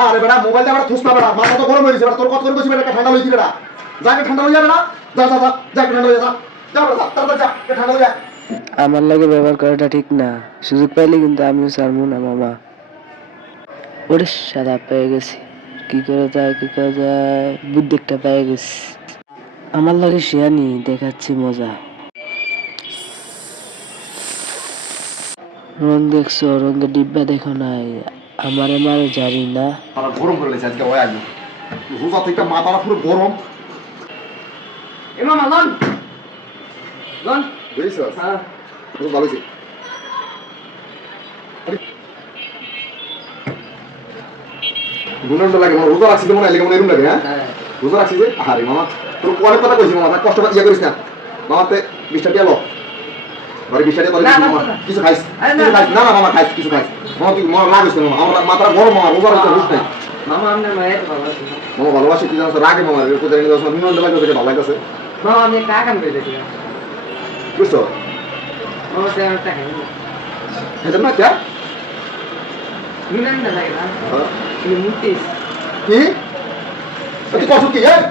আরে বেটা মোবাইল দিয়ে থুস না বেটা, মাথা তো গরম হয়ে গেছে বেটা, তোর কত করে বসি বেটা, ঠান্ডা হয়ে বেটা, যা ঠান্ডা হয়ে যাবে না, যা যা যা যা ঠান্ডা হয়ে যা, যা বেটা তাড়াতাড়ি যা, ঠান্ডা হয়ে যা। আমার লাগে ব্যবহার করাটা ঠিক না, সুযোগ পাইলে কিন্তু আমিও ছাড়বো না মামা। ওরে সাদা পেয়ে গেছি, কি করা যায় বুদ্ধি একটা পেয়ে গেছি। আমার লাগে শিয়ানি দেখাচ্ছি মজা। রং দেখছো, রঙের ডিব্বা দেখো নাই, আমারে মারে জানি না। আমার গরম করে লেছে আজকে, ওই আগে রোজা থেকে মাথাটা পুরো গরম। এ মামা লন লন। বুঝেছো? হ্যাঁ খুব ভালো হয়েছে। গুণান্ড লাগে, রোজা রাখছি তো মনে হয় মনে এরকম লাগে। হ্যাঁ রোজা রাখছি যে, আরে মামা তোর অনেক কথা কইছি মামা, তার কষ্ট ইয়ে করিস না মামাতে 20টা টিয়া লো, ঘরে 20টা টিয়া কিছু খাইস, না না মামা খাইস, কিছু খাইস মামা, তুই মনে লাগিস না মামা, আমার মাথাটা গরম মামা, রোজা রাখতে বুঝ নাই মামা, আপনার মায়ের ভালোবাসি মামা, ভালোবাসি তুই জানো রাগে মামা, কোথায় নিয়ে যাস না, গুণান্ড লাগে তোকে ভালো লাগতেছে মামা। আমি একটা কাম করে দিয়েছি বুঝছো? মামা, সে আমার টাকা এটা না ক্যা মিলান না লাগে না, কিন্তু মুক্তি কি তুই কষ্ট কি হ্যাঁ